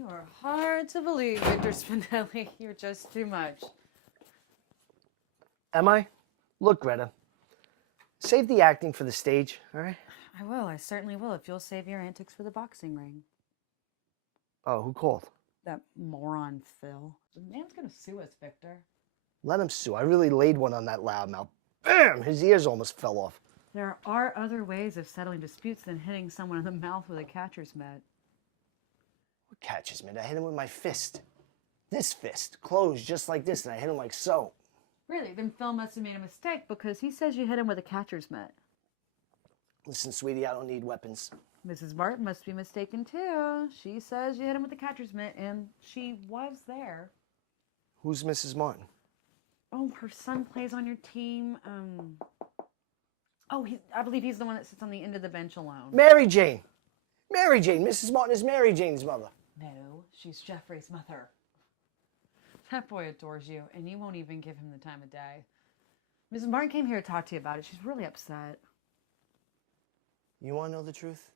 You are hard to believe, Victor Spinelli. You're just too much. Am I? Look, Greta. Save the acting for the stage, all right? I will. I certainly will if you'll save your antics for the boxing ring. Oh, who called? That moron Phil. The man's gonna sue us, Victor. Let him sue. I really laid one on that loudmouth. Bam! His ears almost fell off. There are other ways of settling disputes than hitting someone in the mouth with a catcher's mitt. What catches me? I hit him with my fist. This fist, closed just like this, and I hit him like so. Really? Then Phil must have made a mistake because he says you hit him with a catcher's mitt. Listen, sweetie, I don't need weapons. Mrs. Martin must be mistaken too. She says you hit him with a catcher's mitt, and she was there. Who's Mrs. Martin? Oh, her son plays on your team. I believe he's the one that sits on the end of the bench alone. Mary Jane. Mary Jane. Mrs. Martin is Mary Jane's mother. No, she's Jeffrey's mother. That boy adores you, and you won't even give him the time of day. Mrs. Martin came here to talk to you about it. She's really upset. You want to know the truth?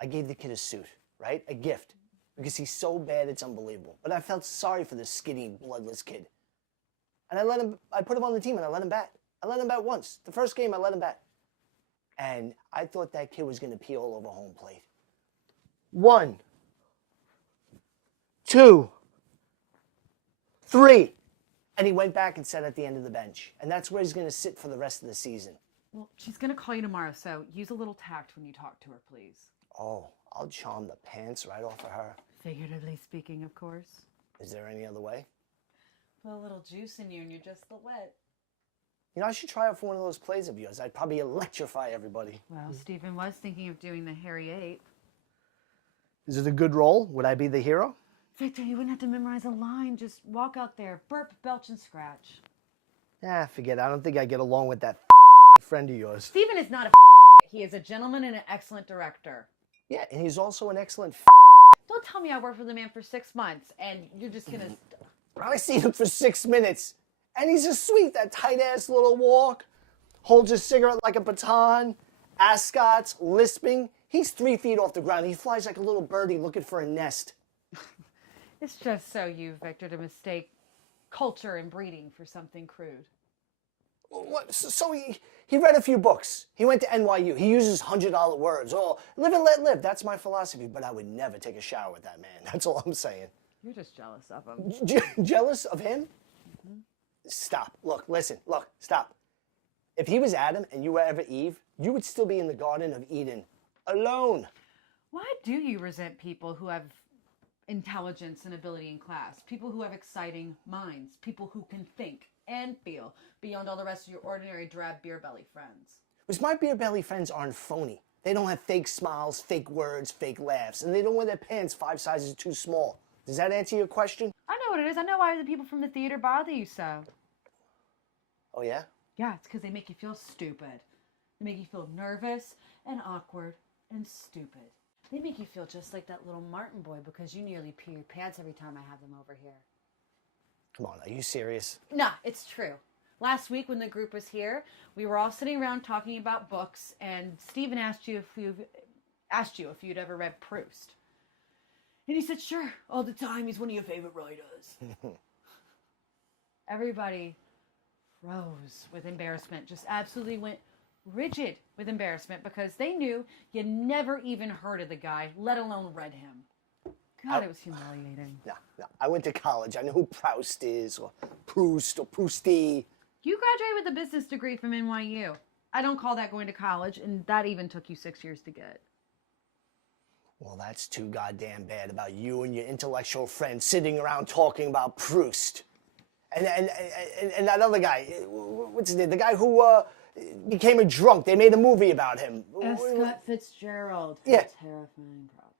I gave the kid a suit, right? A gift. Because he's so bad, it's unbelievable. But I felt sorry for this skinny, bloodless kid. And I put him on the team and I let him bat. I let him bat once. The first game, I let him bat. And I thought that kid was going to pee all over home plate. 1, 2, 3. And he went back and sat at the end of the bench. And that's where he's going to sit for the rest of the season. Well, she's going to call you tomorrow, so use a little tact when you talk to her, please. Oh, I'll charm the pants right off of her. Figuratively speaking, of course. Is there any other way? Put a little juice in you and you're just the wet. You know, I should try out for one of those plays of yours. I'd probably electrify everybody. Well, Stephen was thinking of doing the hairy ape. Is it a good role? Would I be the hero? Victor, you wouldn't have to memorize a line. Just walk out there, burp, belch, and scratch. Forget it. I don't think I get along with that friend of yours. Stephen is not a He is a gentleman and an excellent director. Yeah, and he's also an excellent Don't tell me I worked with a man for 6 months and you're just gonna... I seen him for 6 minutes. And he's just sweet, that tight-ass little walk. Holds his cigarette like a baton. Ascots, lisping. He's 3 feet off the ground. He flies like a little birdie looking for a nest. It's just so you, Victor, to mistake culture and breeding for something crude. What? So he read a few books. He went to NYU. He uses $100 words. Oh, live and let live. That's my philosophy. But I would never take a shower with that man. That's all I'm saying. You're just jealous of him. Jealous of him? Mm-hmm. Stop. Look, listen. Look, stop. If he was Adam and you were ever Eve, you would still be in the Garden of Eden. Alone. Why do you resent people who have intelligence and ability in class? People who have exciting minds. People who can think and feel beyond all the rest of your ordinary drab beer belly friends. Because my beer belly friends aren't phony. They don't have fake smiles, fake words, fake laughs, and they don't wear their pants 5 sizes too small. Does that answer your question? I know what it is. I know why the people from the theater bother you so. Oh, yeah? Yeah, it's because they make you feel stupid. They make you feel nervous and awkward and stupid. They make you feel just like that little Martin boy because you nearly pee your pants every time I have them over here. Come on, are you serious? Nah, it's true. Last week when the group was here, we were all sitting around talking about books, and Stephen asked you if you'd ever read Proust. And he said, sure, all the time. He's one of your favorite writers. Everybody froze with embarrassment, just absolutely went rigid with embarrassment because they knew you never even heard of the guy, let alone read him. God, it was humiliating. No. I went to college. I know who Proust is, or Proust, or Prousty. You graduated with a business degree from NYU. I don't call that going to college, and that even took you 6 years to get. Well, that's too goddamn bad about you and your intellectual friend sitting around talking about Proust. And that other guy, what's his name? The guy who became a drunk. They made a movie about him. F. Scott Fitzgerald. Yeah. Terrifying problem.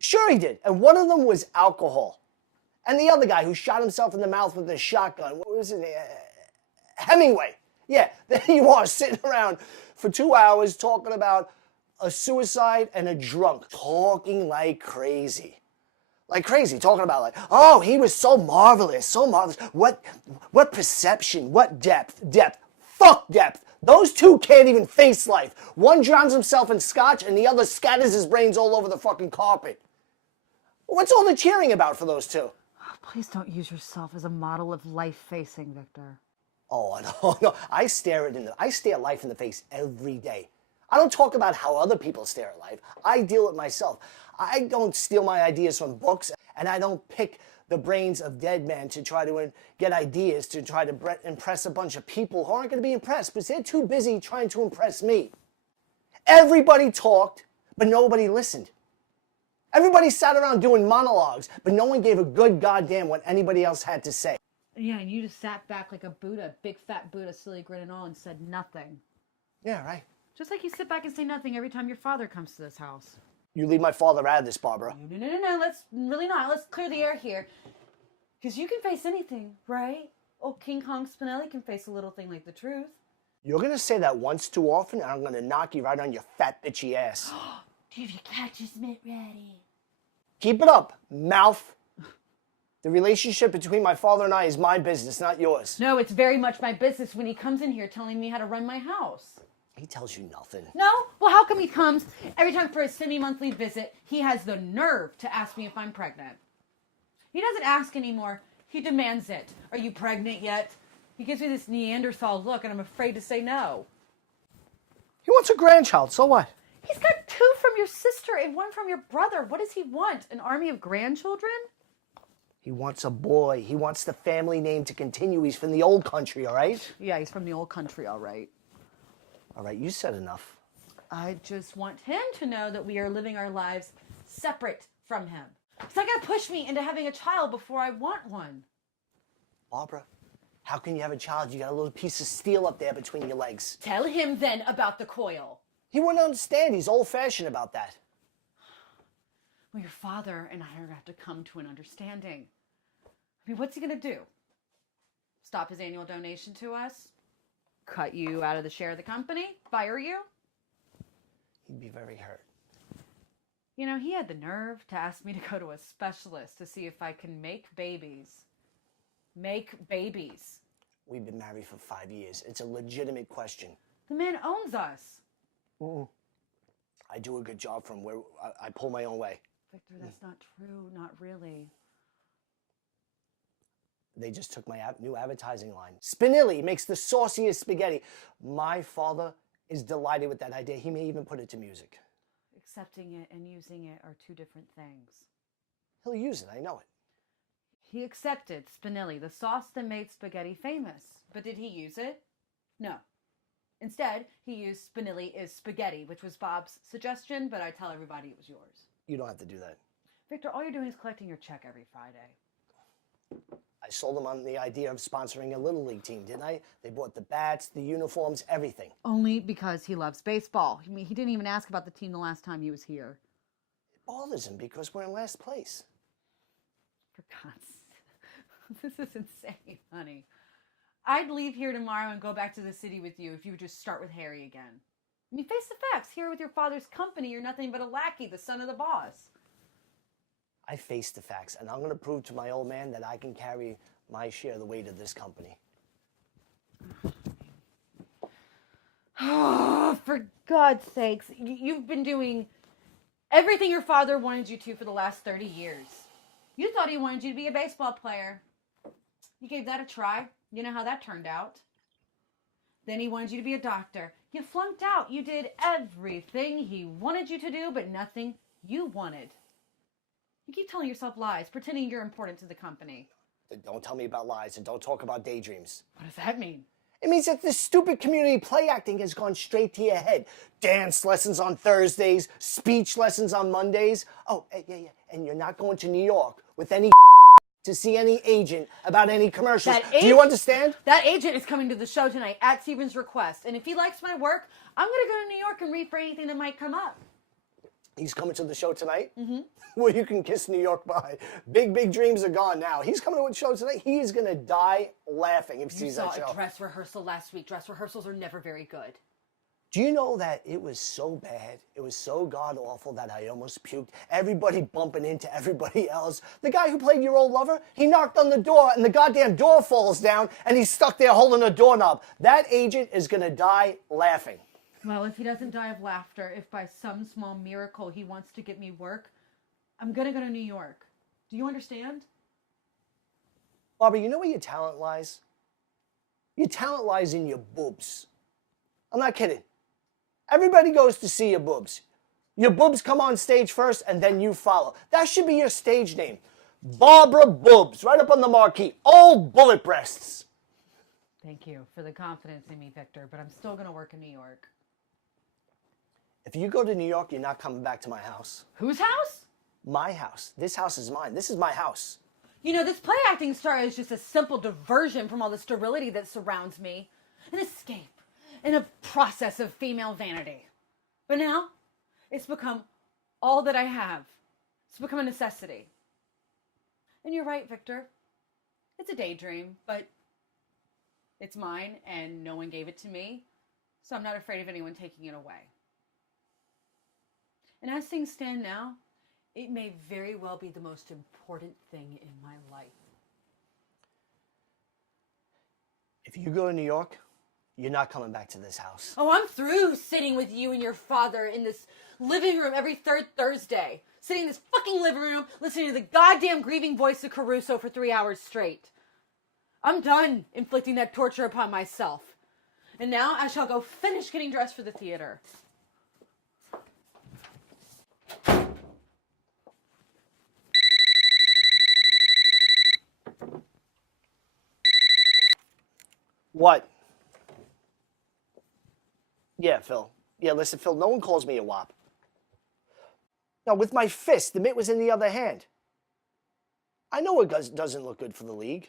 Sure he did. And one of them was alcohol. And the other guy who shot himself in the mouth with a shotgun, what was his name? Hemingway. Yeah, there you are sitting around for 2 hours talking about a suicide and a drunk. Talking like crazy. Like crazy, talking about like, oh, he was so marvelous, so marvelous. What perception, what depth. Fuck depth. Those two can't even face life. One drowns himself in scotch and the other scatters his brains all over the fucking carpet. What's all the cheering about for those two? Oh, please don't use yourself as a model of life facing, Victor. Oh, no, no. I stare life in the face every day. I don't talk about how other people stare at life. I deal with myself. I don't steal my ideas from books, and I don't pick the brains of dead men to try to get ideas to try to impress a bunch of people who aren't going to be impressed because they're too busy trying to impress me. Everybody talked, but nobody listened. Everybody sat around doing monologues, but no one gave a good goddamn what anybody else had to say. Yeah, and you just sat back like a Buddha, big fat Buddha, silly grin and all, and said nothing. Yeah, right. Just like you sit back and say nothing every time your father comes to this house. You leave my father out of this, Barbara. No, let's really not. Let's clear the air here. Because you can face anything, right? Oh, King Kong Spinelli can face a little thing like the truth. You're going to say that once too often, and I'm going to knock you right on your fat, bitchy ass. Do you have your catcher's mitt ready? Keep it up, mouth. The relationship between my father and I is my business, not yours. No, it's very much my business when he comes in here telling me how to run my house. He tells you nothing. No? Well, how come he comes every time for a semi-monthly visit, he has the nerve to ask me if I'm pregnant? He doesn't ask anymore. He demands it. Are you pregnant yet? He gives me this Neanderthal look, and I'm afraid to say no. He wants a grandchild, so what? He's got 2 from your sister and 1 from your brother. What does he want? An army of grandchildren? He wants a boy. He wants the family name to continue. He's from the old country, all right? Yeah, he's from the old country, all right. All right, you said enough. I just want him to know that we are living our lives separate from him. He's not going to push me into having a child before I want one. Barbara, how can you have a child? You got a little piece of steel up there between your legs. Tell him then about the coil. He wouldn't understand. He's old-fashioned about that. Well, your father and I are going to have to come to an understanding. I mean, what's he going to do? Stop his annual donation to us? Cut you out of the share of the company? Fire you? He'd be very hurt. You know, he had the nerve to ask me to go to a specialist to see if I can make babies. Make babies. We've been married for 5 years. It's a legitimate question. The man owns us. I do a good job from where I pull my own way. Victor, that's not true. Not really. They just took my new advertising line. Spinelli makes the sauciest spaghetti. My father is delighted with that idea. He may even put it to music. Accepting it and using it are 2 different things. He'll use it, I know it. He accepted Spinelli, the sauce that made spaghetti famous. But did he use it? No. Instead, he used Spinelli is spaghetti, which was Bob's suggestion, but I tell everybody it was yours. You don't have to do that. Victor, all you're doing is collecting your check every Friday. I sold them on the idea of sponsoring a Little League team, didn't I? They bought the bats, the uniforms, everything. Only because he loves baseball. I mean, he didn't even ask about the team the last time he was here. It bothers him because we're in last place. For God's sake. This is insane, honey. I'd leave here tomorrow and go back to the city with you if you would just start with Harry again. I mean, face the facts. Here with your father's company, you're nothing but a lackey, the son of the boss. I face the facts, and I'm going to prove to my old man that I can carry my share of the weight of this company. Oh, for God's sakes. You've been doing everything your father wanted you to for the last 30 years. You thought he wanted you to be a baseball player. You gave that a try. You know how that turned out. Then he wanted you to be a doctor. You flunked out. You did everything he wanted you to do, but nothing you wanted. You keep telling yourself lies, pretending you're important to the company. Don't tell me about lies and don't talk about daydreams. What does that mean? It means that this stupid community play acting has gone straight to your head. Dance lessons on Thursdays, speech lessons on Mondays. Oh, yeah. And you're not going to New York with any to see any agent about any commercials. Do you understand? That agent is coming to the show tonight at Steven's request. And if he likes my work, I'm going to go to New York and read for anything that might come up. He's coming to the show tonight? Mm-hmm. Well, you can kiss New York bye. Big dreams are gone now. He's coming to the show tonight. He is going to die laughing if he sees that show. You saw a dress rehearsal last week. Dress rehearsals are never very good. Do you know that it was so bad, it was so god-awful that I almost puked? Everybody bumping into everybody else. The guy who played your old lover, he knocked on the door and the goddamn door falls down and he's stuck there holding a doorknob. That agent is going to die laughing. Well, if he doesn't die of laughter, if by some small miracle he wants to get me work, I'm going to go to New York. Do you understand? Barbara, you know where your talent lies? Your talent lies in your boobs. I'm not kidding. Everybody goes to see your boobs. Your boobs come on stage first and then you follow. That should be your stage name. Barbara Boobs, right up on the marquee. Old bullet breasts. Thank you for the confidence in me, Victor, but I'm still going to work in New York. If you go to New York, you're not coming back to my house. Whose house? My house. This house is mine. This is my house. You know, this play acting star is just a simple diversion from all the sterility that surrounds me. An escape in a process of female vanity. But now, it's become all that I have. It's become a necessity. And you're right, Victor. It's a daydream, but it's mine and no one gave it to me. So I'm not afraid of anyone taking it away. And as things stand now, it may very well be the most important thing in my life. If you go to New York, you're not coming back to this house. Oh, I'm through sitting with you and your father in this living room every third Thursday. Sitting in this fucking living room, listening to the goddamn grieving voice of Caruso for 3 hours straight. I'm done inflicting that torture upon myself. And now I shall go finish getting dressed for the theater. What? Yeah, Phil. Yeah, listen, Phil, no one calls me a wop. No, with my fist, the mitt was in the other hand. I know it doesn't look good for the league.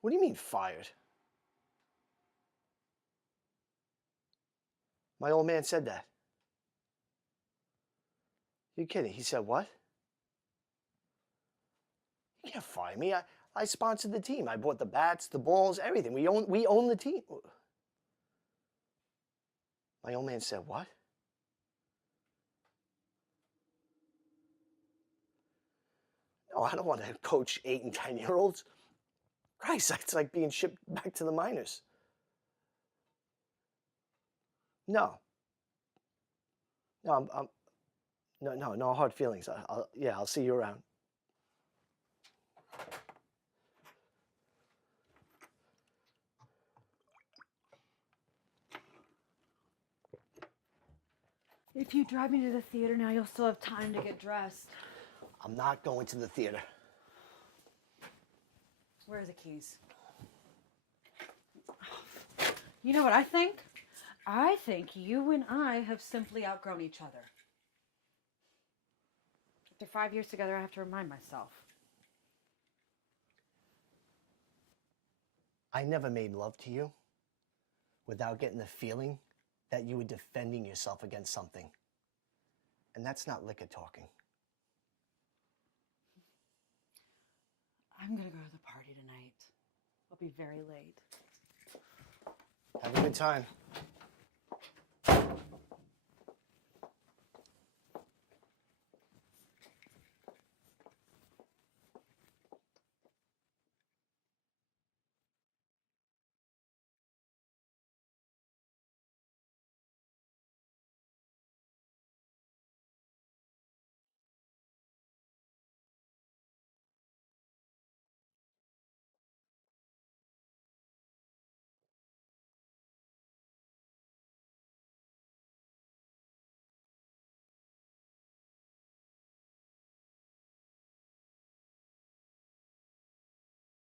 What do you mean, fired? My old man said that. You're kidding. He said what? You can't fire me. I sponsored the team. I bought the bats, the balls, everything. We own the team. My old man said what? No, I don't want to coach 8 and 10-year-olds. Christ, it's like being shipped back to the minors. No. No, no hard feelings. I'll see you around. If you drive me to the theater now, you'll still have time to get dressed. I'm not going to the theater. Where are the keys? You know what I think? I think you and I have simply outgrown each other. After 5 years together, I have to remind myself. I never made love to you without getting the feeling that you were defending yourself against something. And that's not liquor talking. I'm gonna go to the party tonight. I'll be very late. Have a good time.